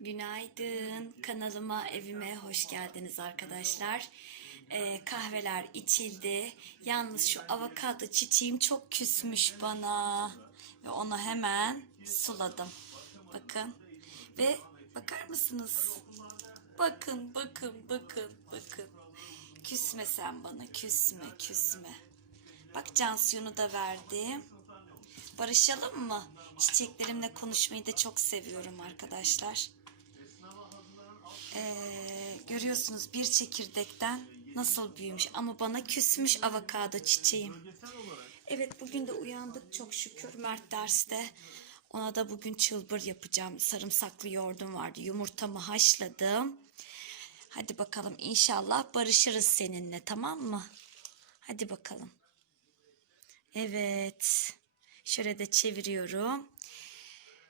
Günaydın. Kanalıma, evime hoş geldiniz arkadaşlar. Ee, kahveler içildi. Yalnız şu avokado çiçeğim çok küsmüş bana. Ve onu hemen suladım. Bakın. Ve bakar mısınız? Bakın, bakın, bakın, bakın. Küsme sen bana, küsme, küsme. Bak Cansu'nu da verdim. Barışalım mı? Çiçeklerimle konuşmayı da çok seviyorum arkadaşlar. Ee, görüyorsunuz bir çekirdekten nasıl büyümüş ama bana küsmüş avokado çiçeğim. Evet bugün de uyandık çok şükür Mert derste. Ona da bugün çılbır yapacağım. Sarımsaklı yoğurdum vardı. Yumurtamı haşladım. Hadi bakalım inşallah barışırız seninle tamam mı? Hadi bakalım. Evet. Şöyle de çeviriyorum.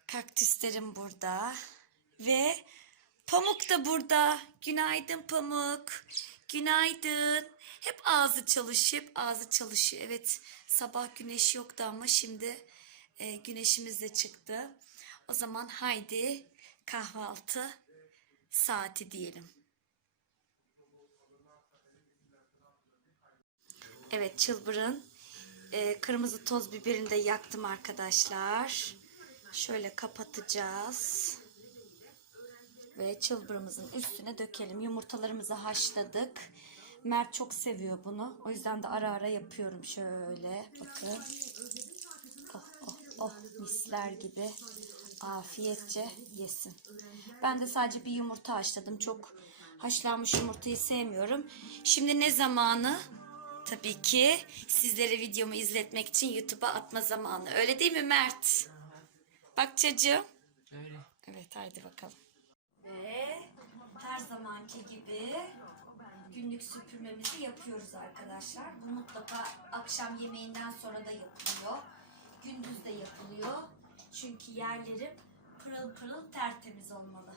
Kaktüslerim burada. Ve Pamuk da burada. Günaydın Pamuk. Günaydın. Hep ağzı çalışıyor. Hep ağzı çalışıyor. Evet sabah güneş yoktu ama şimdi e, güneşimiz de çıktı. O zaman haydi kahvaltı saati diyelim. Evet çılbırın e, kırmızı toz biberini de yaktım arkadaşlar. Şöyle kapatacağız. Ve çılbırımızın üstüne dökelim. Yumurtalarımızı haşladık. Mert çok seviyor bunu. O yüzden de ara ara yapıyorum şöyle. Bakın. Oh oh oh misler gibi. Afiyetçe yesin. Ben de sadece bir yumurta haşladım. Çok haşlanmış yumurtayı sevmiyorum. Şimdi ne zamanı? Tabii ki sizlere videomu izletmek için YouTube'a atma zamanı. Öyle değil mi Mert? Bak çocuğum. Öyle. Evet haydi bakalım. Ve her zamanki gibi günlük süpürmemizi yapıyoruz arkadaşlar. Bu mutlaka akşam yemeğinden sonra da yapılıyor. Gündüz de yapılıyor. Çünkü yerlerim pırıl pırıl tertemiz olmalı.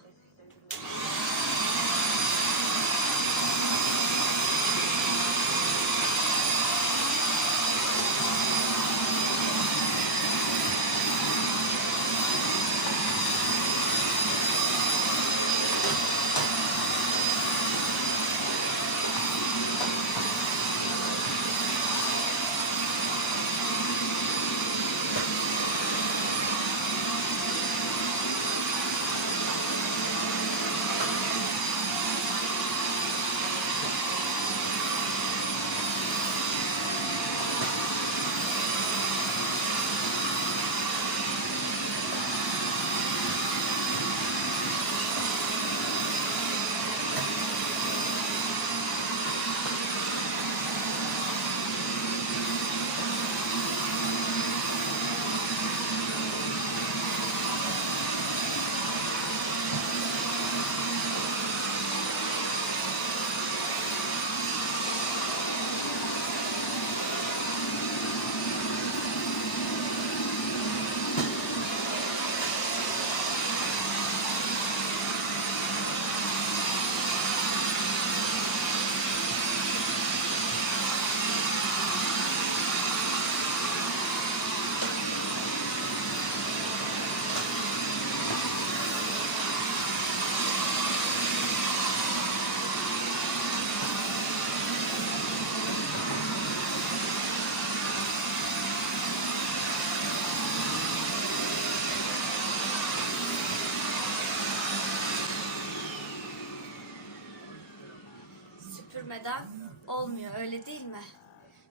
Süpürmeden olmuyor öyle değil mi?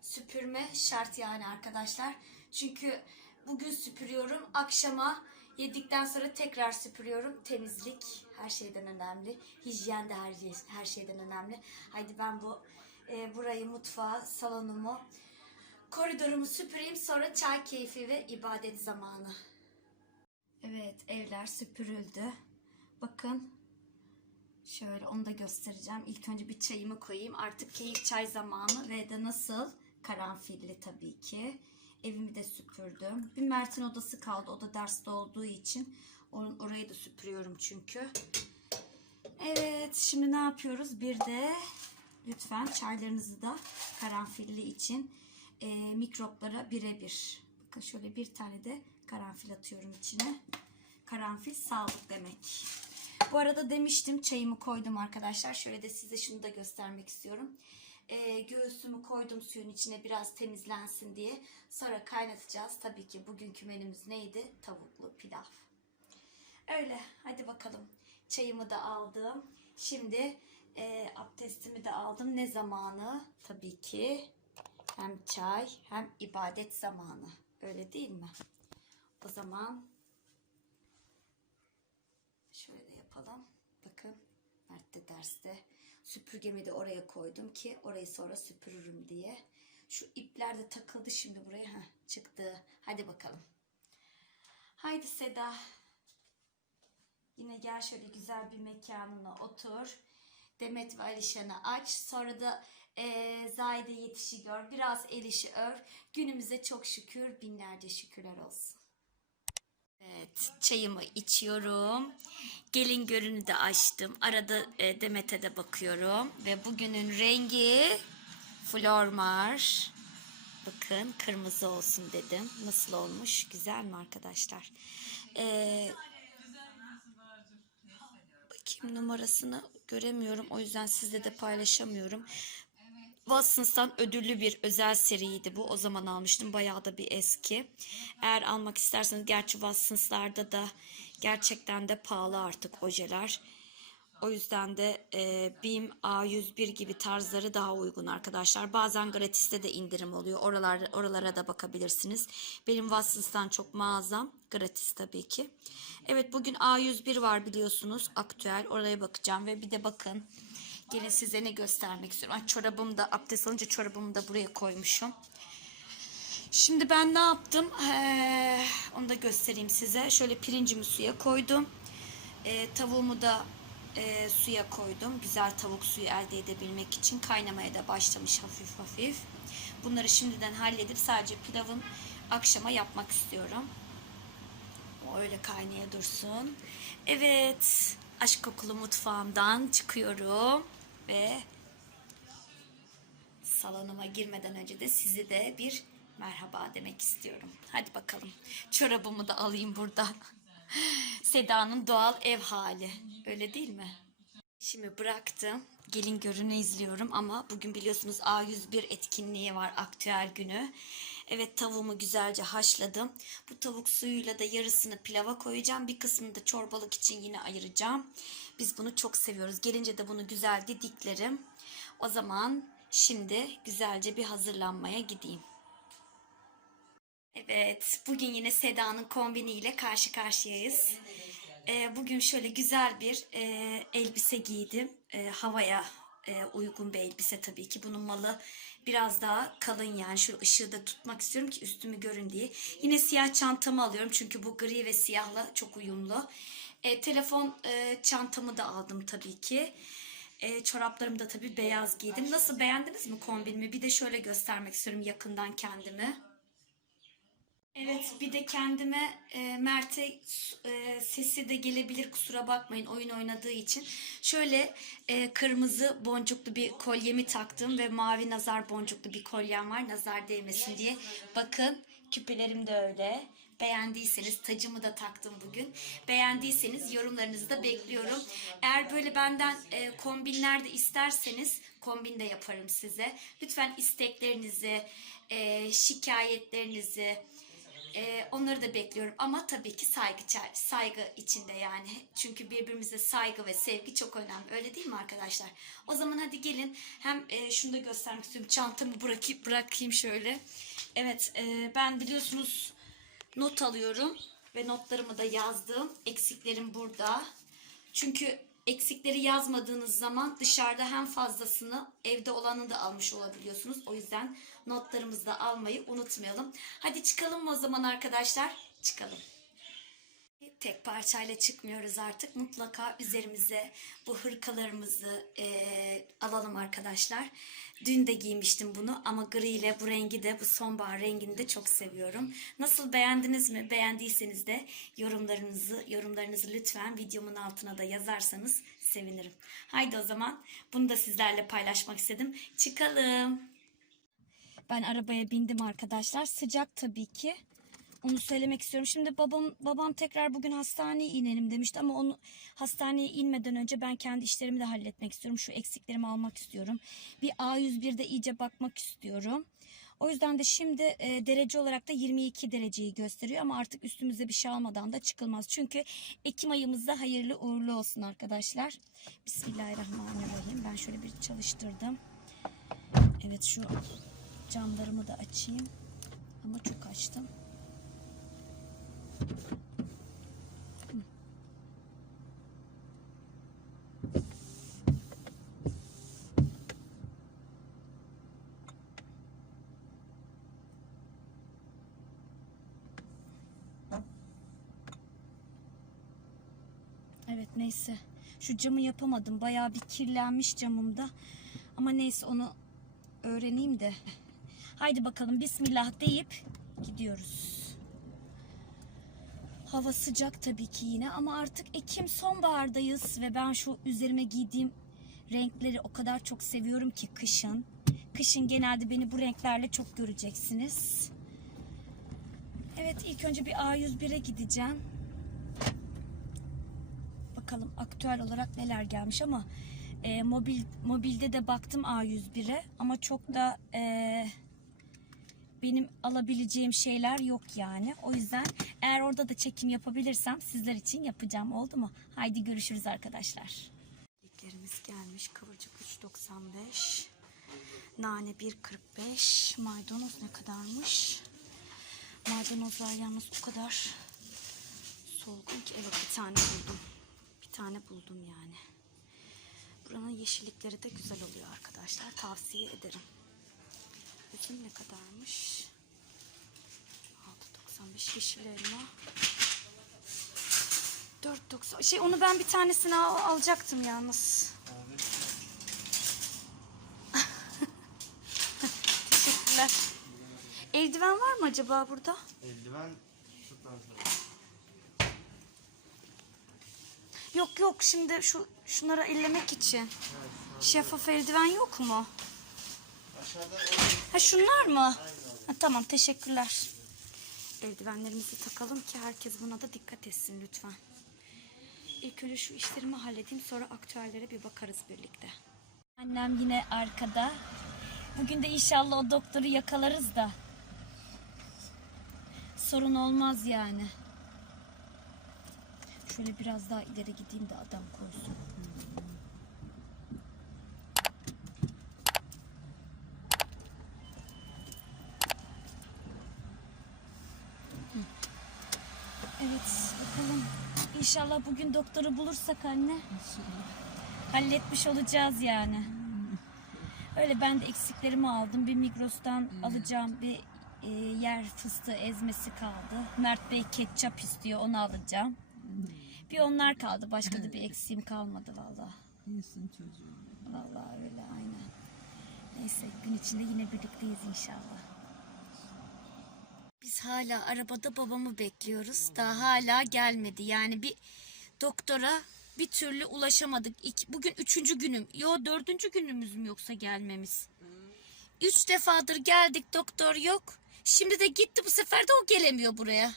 Süpürme şart yani arkadaşlar. Çünkü bugün süpürüyorum akşama yedikten sonra tekrar süpürüyorum. Temizlik her şeyden önemli. Hijyen de her, her şeyden önemli. Haydi ben bu e, burayı mutfağı, salonumu, koridorumu süpüreyim sonra çay keyfi ve ibadet zamanı. Evet evler süpürüldü. Bakın Şöyle onu da göstereceğim. İlk önce bir çayımı koyayım. Artık keyif çay zamanı ve de nasıl? Karanfilli tabii ki. Evimi de süpürdüm. Bir Mert'in odası kaldı. O da derste olduğu için. Orayı da süpürüyorum çünkü. Evet şimdi ne yapıyoruz? Bir de lütfen çaylarınızı da karanfilli için e, mikroplara birebir. Bakın şöyle bir tane de karanfil atıyorum içine. Karanfil sağlık demek. Bu arada demiştim çayımı koydum arkadaşlar. Şöyle de size şunu da göstermek istiyorum. Ee, göğsümü koydum suyun içine biraz temizlensin diye. Sonra kaynatacağız. Tabii ki bugünkü menümüz neydi? Tavuklu pilav. Öyle hadi bakalım. Çayımı da aldım. Şimdi e, abdestimi de aldım. Ne zamanı? Tabii ki hem çay hem ibadet zamanı. Öyle değil mi? O zaman şöyle yapalım. Bakın Mert de derste. Süpürgemi de oraya koydum ki orayı sonra süpürürüm diye. Şu ipler de takıldı şimdi buraya. Heh, çıktı. Hadi bakalım. Haydi Seda. Yine gel şöyle güzel bir mekanına otur. Demet ve Alişan'ı aç. Sonra da eee Zahide yetişi gör. Biraz el işi ör. Günümüze çok şükür. Binlerce şükürler olsun. Evet, çayımı içiyorum. Gelin görünü de açtım. Arada e, Demet'e de bakıyorum. Ve bugünün rengi flormar. Bakın kırmızı olsun dedim. Nasıl olmuş? Güzel mi arkadaşlar? Ee, bakayım numarasını göremiyorum. O yüzden sizle de paylaşamıyorum. Watsons'tan ödüllü bir özel seriydi bu. O zaman almıştım. Bayağı da bir eski. Eğer almak isterseniz gerçi Watsons'larda da gerçekten de pahalı artık ojeler. O yüzden de e, BİM A101 gibi tarzları daha uygun arkadaşlar. Bazen gratiste de indirim oluyor. Oralar, oralara da bakabilirsiniz. Benim Watsons'tan çok mağazam. Gratis tabii ki. Evet bugün A101 var biliyorsunuz. Aktüel. Oraya bakacağım ve bir de bakın. Gelin size ne göstermek istiyorum. Ay, çorabımı da abdest alınca çorabımı da buraya koymuşum. Şimdi ben ne yaptım? Ee, onu da göstereyim size. Şöyle pirincimi suya koydum. Ee, tavuğumu da e, suya koydum. Güzel tavuk suyu elde edebilmek için kaynamaya da başlamış hafif hafif. Bunları şimdiden halledip sadece pilavın akşama yapmak istiyorum. O öyle kaynaya dursun. Evet, aşk kokulu mutfağımdan çıkıyorum ve salonuma girmeden önce de sizi de bir merhaba demek istiyorum. Hadi bakalım. Çorabımı da alayım burada. Seda'nın doğal ev hali. Öyle değil mi? Şimdi bıraktım. Gelin görünü izliyorum ama bugün biliyorsunuz A101 etkinliği var aktüel günü. Evet tavuğumu güzelce haşladım. Bu tavuk suyuyla da yarısını pilava koyacağım. Bir kısmını da çorbalık için yine ayıracağım. Biz bunu çok seviyoruz. Gelince de bunu güzel didiklerim. O zaman şimdi güzelce bir hazırlanmaya gideyim. Evet, bugün yine Seda'nın kombiniyle karşı karşıyayız. Ee, bugün şöyle güzel bir e, elbise giydim. E, havaya e, uygun bir elbise tabii ki. Bunun malı biraz daha kalın yani. Şu ışığı da tutmak istiyorum ki üstümü görün diye. Yine siyah çantamı alıyorum çünkü bu gri ve siyahla çok uyumlu. E, telefon e, çantamı da aldım tabii ki. E, çoraplarımı da tabii beyaz giydim. Nasıl beğendiniz mi kombinimi? Bir de şöyle göstermek istiyorum yakından kendimi. Evet bir de kendime e, Mert'e e, sesi de gelebilir kusura bakmayın oyun oynadığı için. Şöyle e, kırmızı boncuklu bir kolyemi taktım ve mavi nazar boncuklu bir kolyem var nazar değmesin diye. Bakın küpelerim de öyle. Beğendiyseniz tacımı da taktım bugün. Beğendiyseniz yorumlarınızı da bekliyorum. Eğer böyle benden e, kombinler de isterseniz kombin de yaparım size. Lütfen isteklerinizi, e, şikayetlerinizi, ee, onları da bekliyorum ama tabii ki saygı saygı içinde yani. Çünkü birbirimize saygı ve sevgi çok önemli. Öyle değil mi arkadaşlar? O zaman hadi gelin hem e, şunu da göstermek istiyorum. Çantamı bırakayım, bırakayım şöyle. Evet e, ben biliyorsunuz not alıyorum ve notlarımı da yazdım. Eksiklerim burada. Çünkü eksikleri yazmadığınız zaman dışarıda hem fazlasını evde olanı da almış olabiliyorsunuz. O yüzden notlarımızı da almayı unutmayalım. Hadi çıkalım mı o zaman arkadaşlar? Çıkalım. Tek parçayla çıkmıyoruz artık. Mutlaka üzerimize bu hırkalarımızı eee, alalım arkadaşlar. Dün de giymiştim bunu ama gri ile bu rengi de bu sonbahar rengini de çok seviyorum. Nasıl beğendiniz mi? Beğendiyseniz de yorumlarınızı yorumlarınızı lütfen videomun altına da yazarsanız sevinirim. Haydi o zaman bunu da sizlerle paylaşmak istedim. Çıkalım. Ben arabaya bindim arkadaşlar. Sıcak tabii ki. Onu söylemek istiyorum. Şimdi babam babam tekrar bugün hastaneye inelim demişti ama onu hastaneye inmeden önce ben kendi işlerimi de halletmek istiyorum. Şu eksiklerimi almak istiyorum. Bir A101'de iyice bakmak istiyorum. O yüzden de şimdi e, derece olarak da 22 dereceyi gösteriyor ama artık üstümüze bir şey almadan da çıkılmaz. Çünkü Ekim ayımızda hayırlı uğurlu olsun arkadaşlar. Bismillahirrahmanirrahim. Ben şöyle bir çalıştırdım. Evet şu camlarımı da açayım. Ama çok açtım. Evet neyse. Şu camı yapamadım. Bayağı bir kirlenmiş camımda. Ama neyse onu öğreneyim de. Haydi bakalım bismillah deyip gidiyoruz. Hava sıcak tabii ki yine ama artık Ekim sonbahardayız ve ben şu üzerime giydiğim renkleri o kadar çok seviyorum ki kışın. Kışın genelde beni bu renklerle çok göreceksiniz. Evet ilk önce bir A101'e gideceğim. Bakalım aktüel olarak neler gelmiş ama e, mobil mobilde de baktım A101'e ama çok da e, benim alabileceğim şeyler yok yani. O yüzden eğer orada da çekim yapabilirsem sizler için yapacağım. Oldu mu? Haydi görüşürüz arkadaşlar. Yemeklerimiz gelmiş. Kıvırcık 3.95. Nane 1.45. Maydanoz ne kadarmış? Maydanozlar yalnız o kadar solgun ki. Evet bir tane buldum. Bir tane buldum yani. Buranın yeşillikleri de güzel oluyor arkadaşlar. Tavsiye ederim. Üzüm ne kadarmış? 6.95 yeşil elma. 4.90 şey onu ben bir tanesini al- alacaktım yalnız. Teşekkürler. Eldiven var mı acaba burada? Eldiven şu tarafta. Yok yok şimdi şu şunları ellemek için. Şeffaf eldiven yok mu? Ha şunlar mı? Ha, tamam teşekkürler. Eldivenlerimizi takalım ki herkes buna da dikkat etsin lütfen. İlk önce şu işlerimi halledeyim sonra aktüellere bir bakarız birlikte. Annem yine arkada. Bugün de inşallah o doktoru yakalarız da. Sorun olmaz yani. Şöyle biraz daha ileri gideyim de adam koysun. Evet bakalım. İnşallah bugün doktoru bulursak anne. Halletmiş olacağız yani. Öyle ben de eksiklerimi aldım. Bir Migros'tan alacağım bir e, yer fıstığı ezmesi kaldı. Mert Bey ketçap istiyor onu alacağım. Bir onlar kaldı. Başka da bir eksiğim kalmadı valla. İyisin çocuğum. Valla öyle aynen. Neyse gün içinde yine birlikteyiz inşallah. Hala arabada babamı bekliyoruz. Daha hala gelmedi. Yani bir doktora bir türlü ulaşamadık. İki- bugün üçüncü günüm. Yo dördüncü günümüz mü yoksa gelmemiz? Üç defadır geldik doktor yok. Şimdi de gitti bu sefer de o gelemiyor buraya.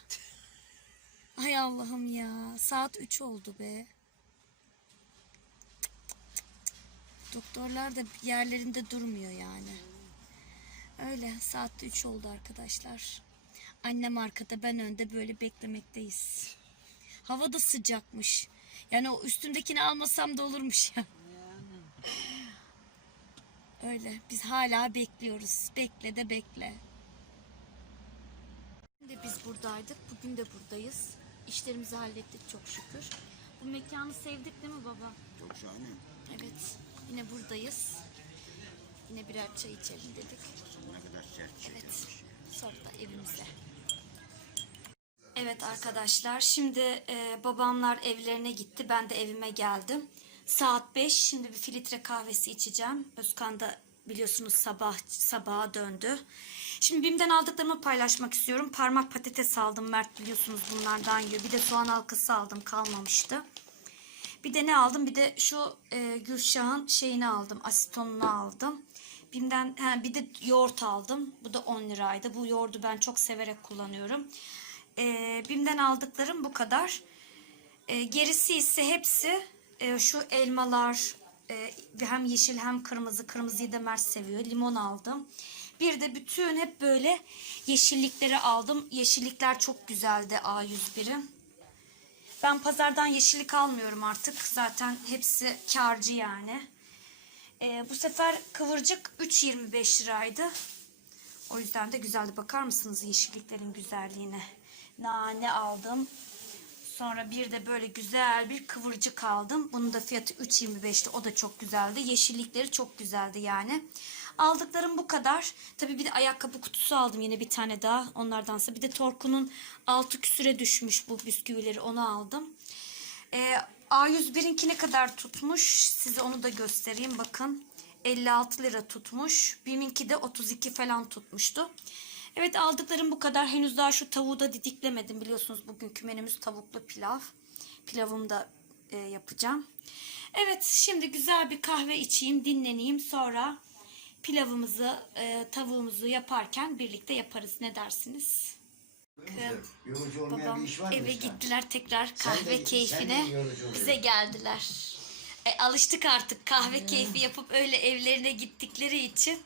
Ay Allah'ım ya. Saat üç oldu be. Doktorlar da yerlerinde durmuyor yani. Öyle saatte 3 oldu arkadaşlar. Annem arkada ben önde böyle beklemekteyiz. Hava da sıcakmış. Yani o üstümdekini almasam da olurmuş ya. Öyle biz hala bekliyoruz. Bekle de bekle. Dün de biz buradaydık. Bugün de buradayız. İşlerimizi hallettik çok şükür. Bu mekanı sevdik değil mi baba? Çok şahane. Evet, yine buradayız. Yine birer çay içelim dedik. Ne kadar sert. Evet, sonra da evimize. Evet arkadaşlar, şimdi e, babamlar evlerine gitti. Ben de evime geldim. Saat 5, şimdi bir filtre kahvesi içeceğim. Özkan da biliyorsunuz sabah sabaha döndü. Şimdi BİM'den aldıklarımı paylaşmak istiyorum. Parmak patates aldım. Mert biliyorsunuz bunlardan yiyor. Bir de soğan halkası aldım kalmamıştı. Bir de ne aldım? Bir de şu e, Gülşah'ın şeyini aldım. Asitonunu aldım. Bim'den he, bir de yoğurt aldım. Bu da 10 liraydı. Bu yoğurdu ben çok severek kullanıyorum. E, BİM'den aldıklarım bu kadar. E, gerisi ise hepsi e, şu elmalar e, hem yeşil hem kırmızı. Kırmızıyı da Mert seviyor. Limon aldım. Bir de bütün hep böyle yeşillikleri aldım. Yeşillikler çok güzeldi A101'in. Ben pazardan yeşillik almıyorum artık. Zaten hepsi karcı yani. E, bu sefer kıvırcık 3.25 liraydı. O yüzden de güzeldi. Bakar mısınız yeşilliklerin güzelliğine? Nane aldım. Sonra bir de böyle güzel bir kıvırcık aldım. Bunun da fiyatı 3.25'ti. O da çok güzeldi. Yeşillikleri çok güzeldi yani. Aldıklarım bu kadar. Tabii bir de ayakkabı kutusu aldım yine bir tane daha. Onlardansa bir de Torku'nun altı küsüre düşmüş bu bisküvileri onu aldım. Ee, A101'inki ne kadar tutmuş? Size onu da göstereyim. Bakın 56 lira tutmuş. BİM'inki de 32 falan tutmuştu. Evet aldıklarım bu kadar. Henüz daha şu tavuğu da didiklemedim. Biliyorsunuz bugünkü menümüz tavuklu pilav. Pilavımı da e, yapacağım. Evet şimdi güzel bir kahve içeyim, dinleneyim. Sonra pilavımızı, e, tavuğumuzu yaparken birlikte yaparız. Ne dersiniz? Yorucu olmayan Babam bir iş var mı eve işte? gittiler tekrar Sen de- kahve sen de keyfine yorucu oluyor. bize geldiler. E, alıştık artık kahve keyfi yapıp öyle evlerine gittikleri için.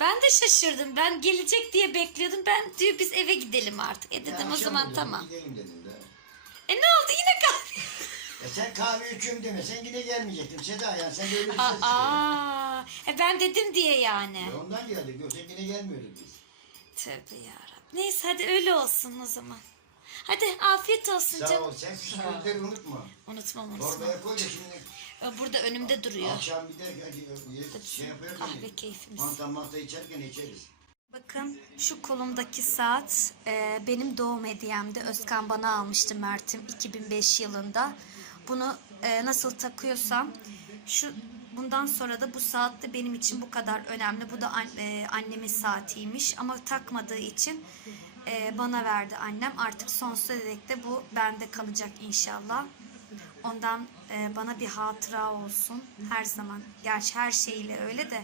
Ben de şaşırdım. Ben gelecek diye bekliyordum. Ben diyor biz eve gidelim artık. E Ya dedim o akşam zaman oldu, tamam. Gideyim dedim de. E ne oldu yine kahve? E sen kahve içiyorum deme. Sen yine gelmeyecektin Seda ya. Sen de öyle bir ses. Aa, e ben dedim diye yani. E Ondan geldik. Yoksa yine gelmiyorduk biz. Tövbe yarabbim. Neyse hadi öyle olsun o zaman. Hadi afiyet olsun Sağ canım. ol. Sen bisküvileri unutma. Unutmam unutmam. Torbaya koy da şimdi Burada önümde duruyor. akşam bir de şey yapıyoruz. Kahve keyfimiz. Manta manta içerken içeriz. Bakın şu kolumdaki saat e, benim doğum hediyemdi. Özkan bana almıştı Mert'im 2005 yılında. Bunu e, nasıl takıyorsam şu bundan sonra da bu saat de benim için bu kadar önemli. Bu da an- e, annemin saatiymiş ama takmadığı için e, bana verdi annem. Artık sonsuza dek de bu bende kalacak inşallah. Ondan e, bana bir hatıra olsun her zaman. Gerçi her şeyle öyle de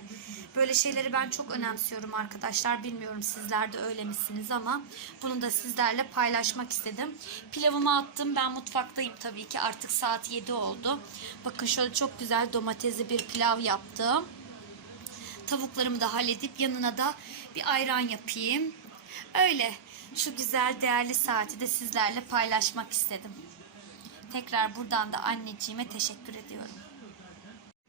böyle şeyleri ben çok önemsiyorum arkadaşlar. Bilmiyorum sizler de öyle misiniz ama bunu da sizlerle paylaşmak istedim. Pilavımı attım. Ben mutfaktayım tabii ki. Artık saat 7 oldu. Bakın şöyle çok güzel domatesli bir pilav yaptım. Tavuklarımı da halledip yanına da bir ayran yapayım. Öyle şu güzel değerli saati de sizlerle paylaşmak istedim. Tekrar buradan da anneciğime teşekkür ediyorum.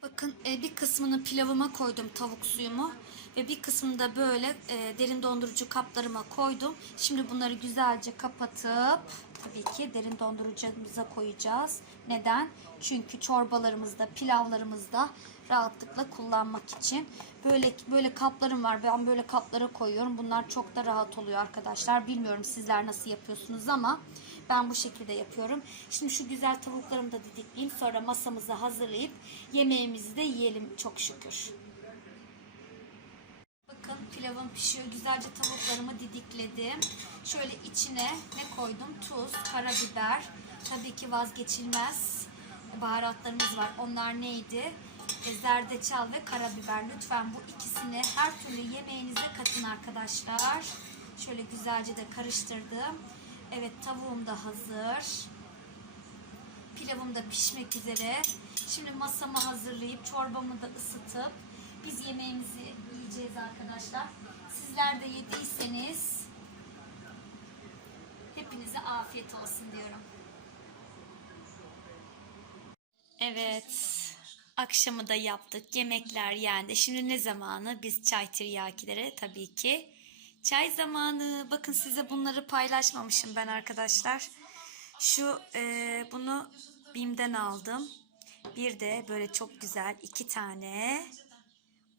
Bakın e, bir kısmını pilavıma koydum tavuk suyumu ve bir kısmını da böyle e, derin dondurucu kaplarıma koydum. Şimdi bunları güzelce kapatıp tabii ki derin dondurucumuza koyacağız. Neden? Çünkü çorbalarımızda, pilavlarımızda rahatlıkla kullanmak için. Böyle böyle kaplarım var. Ben böyle kaplara koyuyorum. Bunlar çok da rahat oluyor arkadaşlar. Bilmiyorum sizler nasıl yapıyorsunuz ama ben bu şekilde yapıyorum. Şimdi şu güzel tavuklarımı da didikleyeyim. Sonra masamızı hazırlayıp yemeğimizi de yiyelim çok şükür. Bakın pilavım pişiyor. Güzelce tavuklarımı didikledim. Şöyle içine ne koydum? Tuz, karabiber. Tabii ki vazgeçilmez baharatlarımız var. Onlar neydi? E, Zerdeçal ve karabiber. Lütfen bu ikisini her türlü yemeğinize katın arkadaşlar. Şöyle güzelce de karıştırdım. Evet tavuğum da hazır. Pilavım da pişmek üzere. Şimdi masamı hazırlayıp çorbamı da ısıtıp biz yemeğimizi yiyeceğiz arkadaşlar. Sizler de yediyseniz hepinize afiyet olsun diyorum. Evet. Akşamı da yaptık. Yemekler yendi. Şimdi ne zamanı? Biz çay tiryakilere tabii ki. Çay zamanı. Bakın size bunları paylaşmamışım ben arkadaşlar. Şu e, bunu BİM'den aldım. Bir de böyle çok güzel iki tane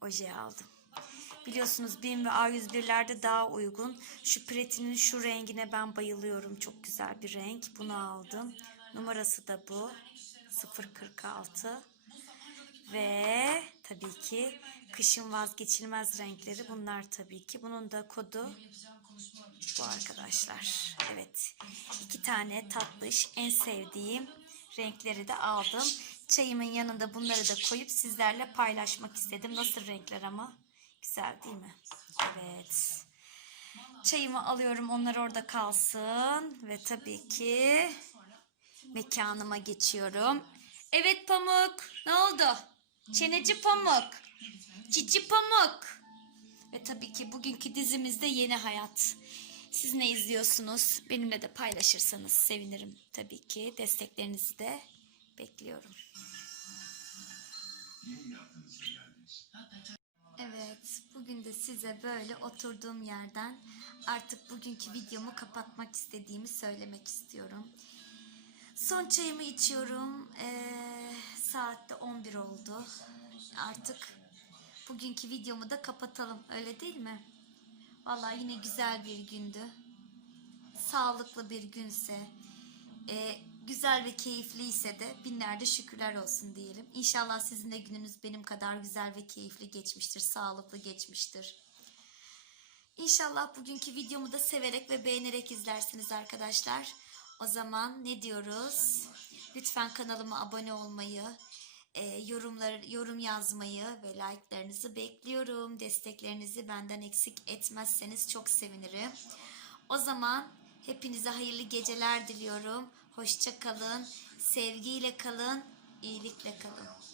oje aldım. Biliyorsunuz BİM ve A101'lerde daha uygun. Şu pretinin şu rengine ben bayılıyorum. Çok güzel bir renk. Bunu aldım. Numarası da bu. 046. Ve tabii ki kışın vazgeçilmez renkleri bunlar tabii ki. Bunun da kodu bu arkadaşlar. Evet. iki tane tatlış en sevdiğim renkleri de aldım. Çayımın yanında bunları da koyup sizlerle paylaşmak istedim. Nasıl renkler ama? Güzel değil mi? Evet. Çayımı alıyorum onlar orada kalsın. Ve tabii ki mekanıma geçiyorum. Evet Pamuk ne oldu? Çeneci Pamuk. Cici Pamuk. Ve tabii ki bugünkü dizimizde Yeni Hayat. Siz ne izliyorsunuz? Benimle de paylaşırsanız sevinirim tabii ki. Desteklerinizi de bekliyorum. Evet, bugün de size böyle oturduğum yerden artık bugünkü videomu kapatmak istediğimi söylemek istiyorum. Son çayımı içiyorum. Ee, saat de 11 oldu. Artık bugünkü videomu da kapatalım. Öyle değil mi? Vallahi yine güzel bir gündü. Sağlıklı bir günse, e, güzel ve keyifliyse de binlerce şükürler olsun diyelim. İnşallah sizin de gününüz benim kadar güzel ve keyifli geçmiştir, sağlıklı geçmiştir. İnşallah bugünkü videomu da severek ve beğenerek izlersiniz arkadaşlar. O zaman ne diyoruz? Lütfen kanalıma abone olmayı, e, yorumlar, yorum yazmayı ve like'larınızı bekliyorum. Desteklerinizi benden eksik etmezseniz çok sevinirim. O zaman hepinize hayırlı geceler diliyorum. Hoşça kalın, sevgiyle kalın, iyilikle kalın.